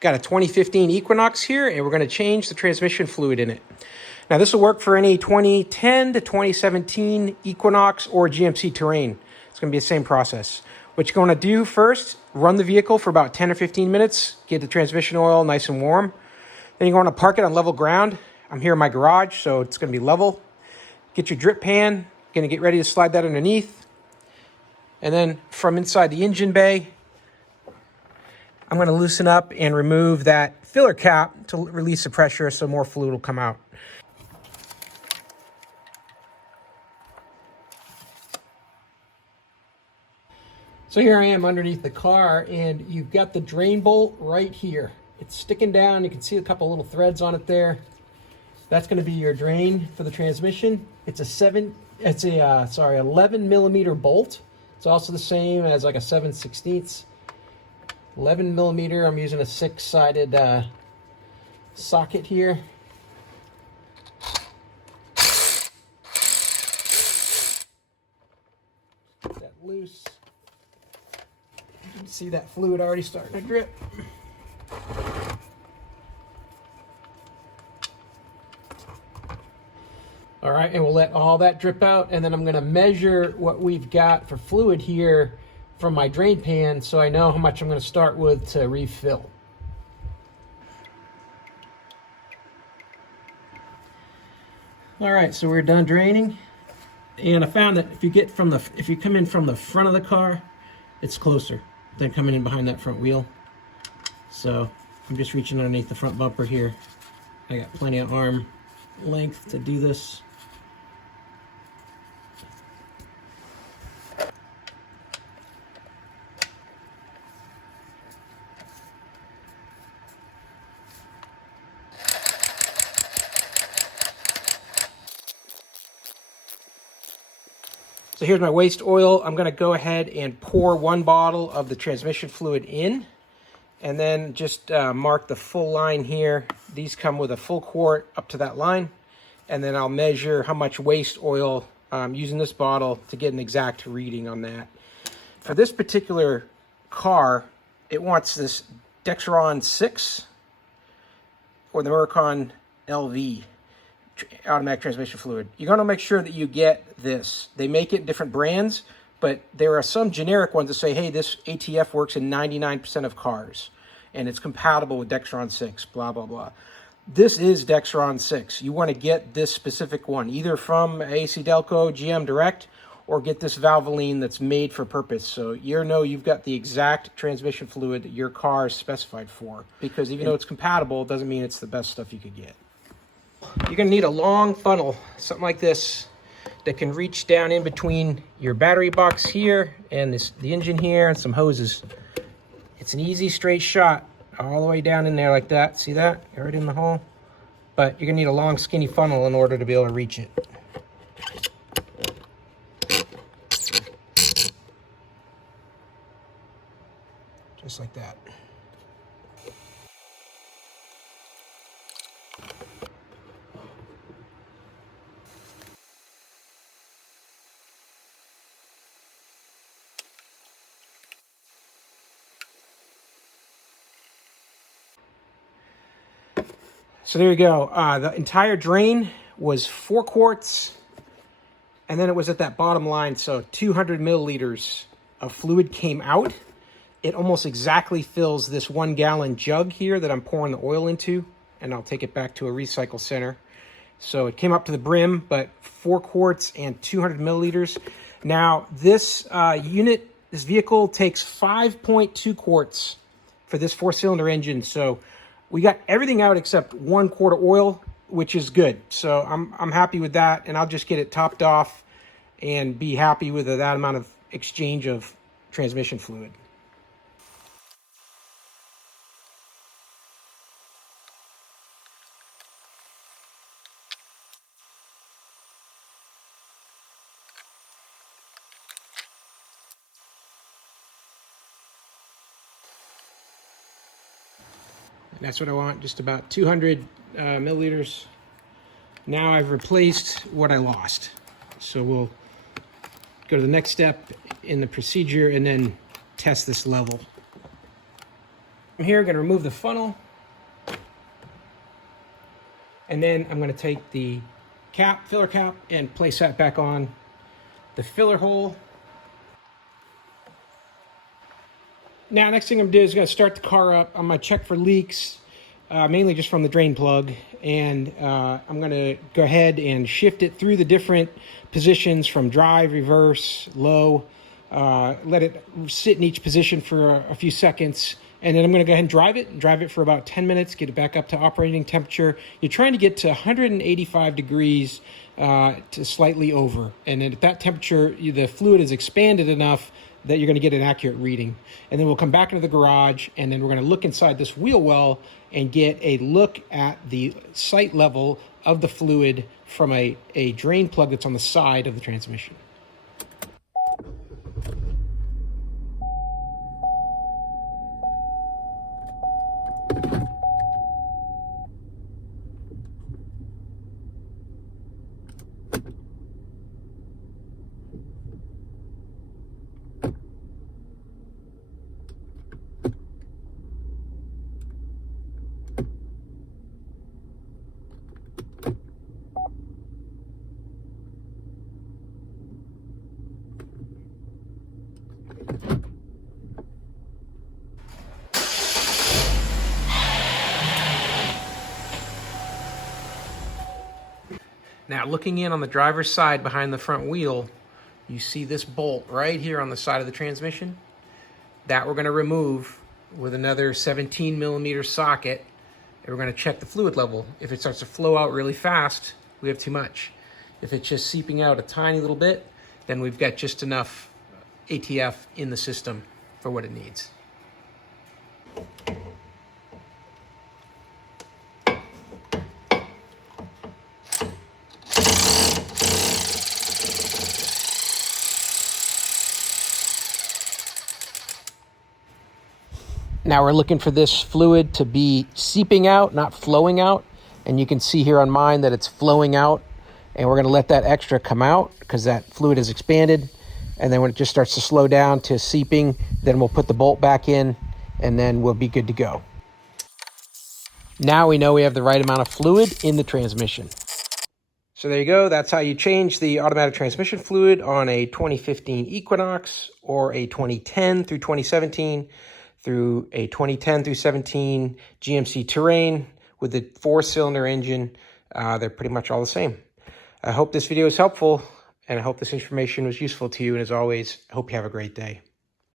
Got a 2015 Equinox here, and we're going to change the transmission fluid in it. Now, this will work for any 2010 to 2017 Equinox or GMC Terrain. It's going to be the same process. What you're going to do first, run the vehicle for about 10 or 15 minutes, get the transmission oil nice and warm. Then you're going to park it on level ground. I'm here in my garage, so it's going to be level. Get your drip pan. Going to get ready to slide that underneath. And then from inside the engine bay, I'm going to loosen up and remove that filler cap to release the pressure so more fluid will come out. So here I am underneath the car, and you've got the drain bolt right here. It's sticking down. You can see a couple little threads on it there. That's going to be your drain for the transmission. It's a 11 millimeter bolt. It's also the same as like a 7/16. 11 millimeter. I'm using a 6-sided socket here. Get that loose. You can see that fluid already starting to drip. All right, and we'll let all that drip out, and then I'm going to measure what we've got for fluid here from my drain pan so I know how much I'm going to start with to refill. All right, so we're done draining, and I found that if you come in from the front of the car, it's closer than coming in behind that front wheel. So I'm just reaching underneath the front bumper here. I got plenty of arm length to do this. So here's my waste oil. I'm going to go ahead and pour 1 bottle of the transmission fluid in, and then just mark the full line here. These come with a full quart up to that line, and then I'll measure how much waste oil using this bottle to get an exact reading on that. For this particular car, it wants this Dexron 6 or the Mercon LV. Automatic transmission fluid. You're going to make sure that you get this. They make it in different brands, but there are some generic ones that say, hey, this ATF works in 99% of cars, and it's compatible with Dexron 6, blah, blah, blah. This is Dexron 6. You want to get this specific one, either from AC Delco, GM Direct, or get this Valvoline that's made for purpose. So you've got the exact transmission fluid that your car is specified for, because even though it's compatible, it doesn't mean it's the best stuff you could get. You're going to need a long funnel, something like this, that can reach down in between your battery box here and the engine here and some hoses. It's an easy straight shot all the way down in there like that. See that? You're right in the hole. But you're going to need a long skinny funnel in order to be able to reach it. Just like that. So there you go. The entire drain was 4 quarts, and then it was at that bottom line, so 200 milliliters of fluid came out. It almost exactly fills this 1 gallon jug here that I'm pouring the oil into, and I'll take it back to a recycle center. So it came up to the brim, but 4 quarts and 200 milliliters. Now this this vehicle takes 5.2 quarts for this 4-cylinder engine, so we got everything out except 1 quart of oil, which is good. So I'm happy with that, and I'll just get it topped off and be happy with that amount of exchange of transmission fluid. And that's what I want, just about 200 milliliters. Now I've replaced what I lost. So we'll go to the next step in the procedure and then test this level. I'm here going to remove the funnel. And then I'm going to take the filler cap, and place that back on the filler hole. Now, next thing I'm going to do is going to start the car up. I'm going to check for leaks, mainly just from the drain plug. And I'm going to go ahead and shift it through the different positions from drive, reverse, low. Let it sit in each position for a few seconds. And then I'm going to go ahead and drive it for about 10 minutes, get it back up to operating temperature. You're trying to get to 185 degrees to slightly over. And then at that temperature, the fluid is expanded enough that you're going to get an accurate reading. And then we'll come back into the garage, and then we're going to look inside this wheel well and get a look at the site level of the fluid from a drain plug that's on the side of the transmission. Now, looking in on the driver's side behind the front wheel, you see this bolt right here on the side of the transmission. That we're going to remove with another 17 millimeter socket, and we're going to check the fluid level. If it starts to flow out really fast, we have too much. If it's just seeping out a tiny little bit, then we've got just enough ATF in the system for what it needs. Now we're looking for this fluid to be seeping out, not flowing out. And you can see here on mine that it's flowing out. And we're going to let that extra come out because that fluid is expanded. And then when it just starts to slow down to seeping, then we'll put the bolt back in, and then we'll be good to go. Now we know we have the right amount of fluid in the transmission. So there you go. That's how you change the automatic transmission fluid on a 2015 Equinox or a 2010 through 2017 through a 2010 through 17 GMC Terrain with the 4-cylinder engine. They're pretty much all the same. I hope this video is helpful, and I hope this information was useful to you. And as always, I hope you have a great day.